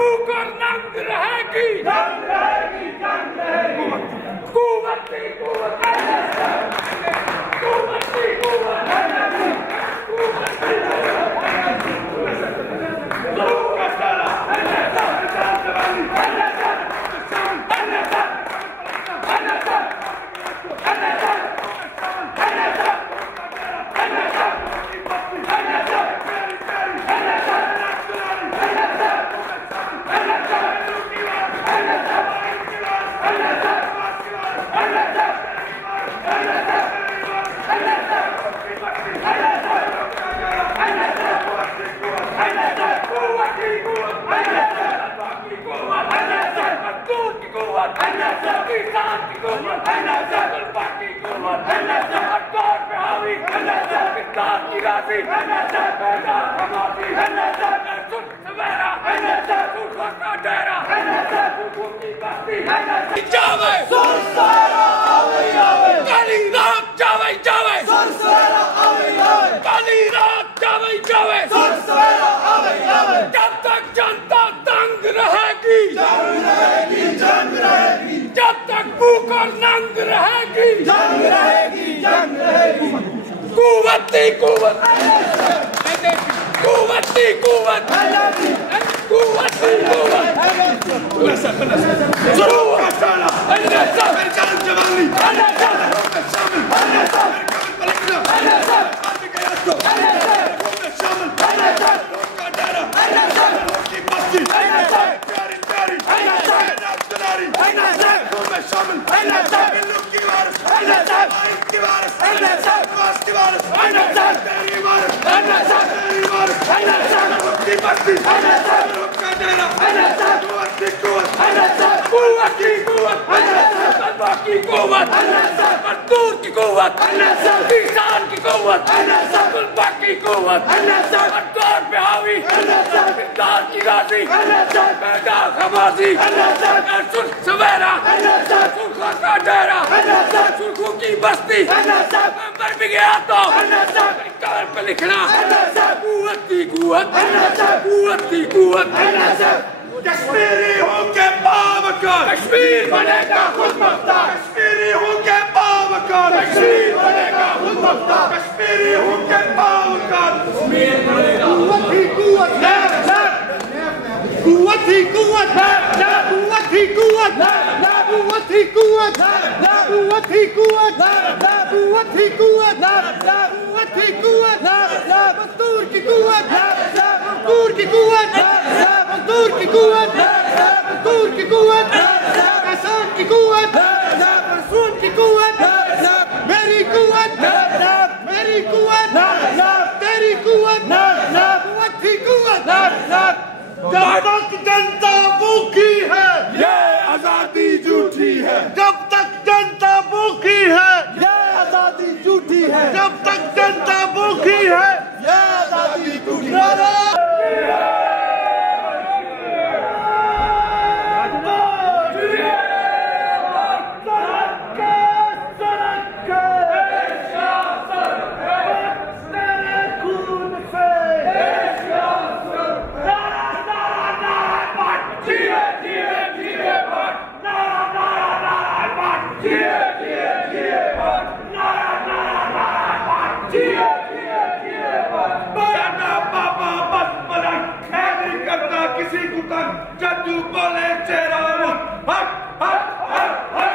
भूख और नंग रहेगी, जंग रहेगी, जंग रहेगी। कुव्वत की कुव्वत, कुव्वत की कुव्वत, कुव्वत की जब तक जनता दंग रहेगी, जंग रहेगी। जब तक भूख और नंग रहेगी, जंग रहेगी, जंग रहेगी। कुव्वत की कुव्वत, कुव्वत की कुव्वत, कुव्वत की कुव्वत। मजदूर की कुव्वत, किसान की कुव्वत, की कुव्वत, सरकार पे हावी, इमदाद की गाजी, बेदार खमासी, सुर्ख सवेरा, सुर्खों का डेरा, सुर्खों की बस्ती, मर भी गया तो कवर पे लिखना, कुव्वत की कुव्वत, कुव्वत की कुव्वत। कश्मीरी होके पावकर कश्मीर बनेगा खुद मुख्तार, कश्मीरी होके पावकर कश्मीर बनेगा खुद मुख्तार, कश्मीरी होके पावकर कश्मीर बनेगा। कुव्वत ही कुव्वत, कुव्वत ही कुव्वत, कुव्वत ही कुव्वत, कुव्वत ही कुव्वत, कुव्वत ही कुव्वत, कुव्वत ही कुव्वत, कुव्वत ही कुव्वत, मजदूर की कुव्वत, मजदूर की कुव्वत, मजदूर की कुव्वत, मजदूर की कुव्वत, किसान की कुव्वत, मजदूर की कुव्वत, मेरी कुव्वत, मेरी कुव्वत, तेरी कुव्वत, कुव्वत ही कुव्वत। जब तक जनता भूखी है, ये आजादी झूठी है। जब तक जनता भूखी है, ये आजादी झूठी है। जब तक जनता भूखी है, ये आजादी झूठी है। किसी को तंग जद्दू बोले चेहरा हट हट हट हट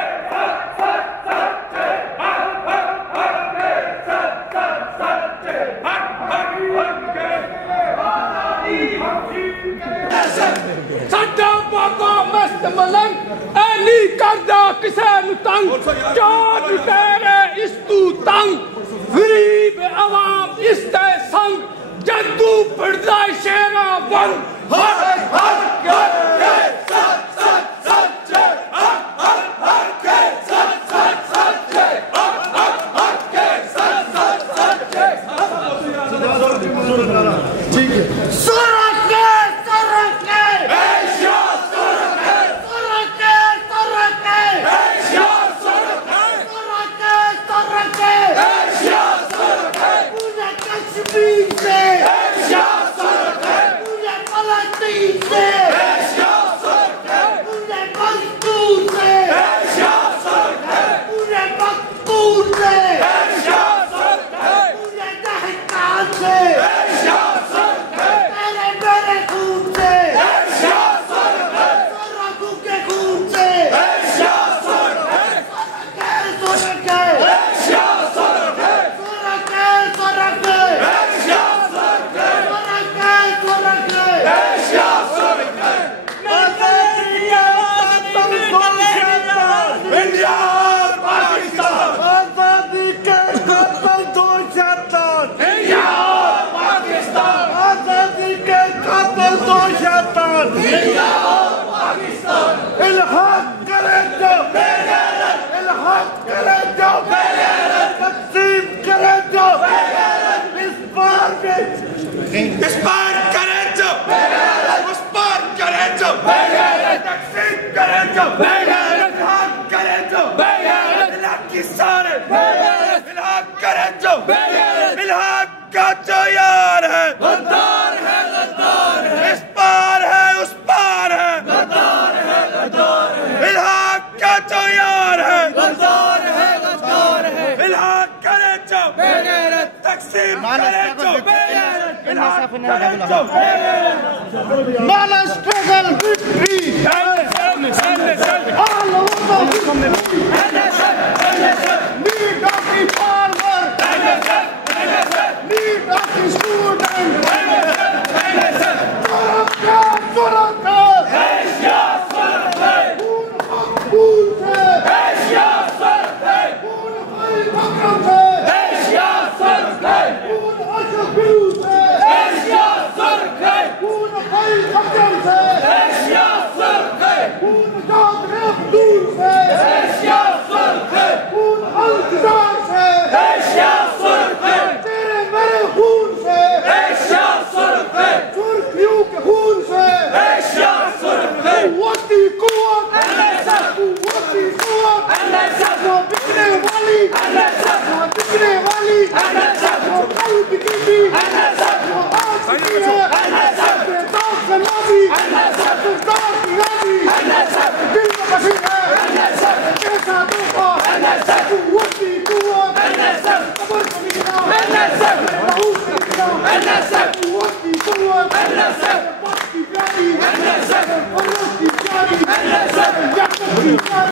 सच्चा बाबा मस्त मलंग ऐनी करदा किसान तंग चार तेरे इस तू तंग गरीब अवाम इसते संग जद्दू पड़दा शेरा बंग हर हर के सच सच सच हर हर हर के सच सच सच हर हर हर के सच सच सच ठीक है। सरके सरके एशिया सरके सरके सरके एशिया सरके सरके सरके एशिया सरके पूरे कश्मीर से एशिया सरके पूरे फलस्तीन से इस पार करेंगे, उस पार करेंगे, तकसीम करेंगे, इल्हाक करेंगे, इल्हाक की सारे, इल्हाक करेंगे, इल्हाक का जो यार है, गद्दार है, गद्दार है, इस पार है, उस पार है, गद्दार है, गद्दार है, इल्हाक का जो यार है, गद्दार है, गद्दार है, इल्हाक करेंगे, तकसीम करेंगे, Mala struggle victory. All over the need of the farmer, need of the student. Suraka, Asia Suraka, Asia Suraka, Asia Suraka,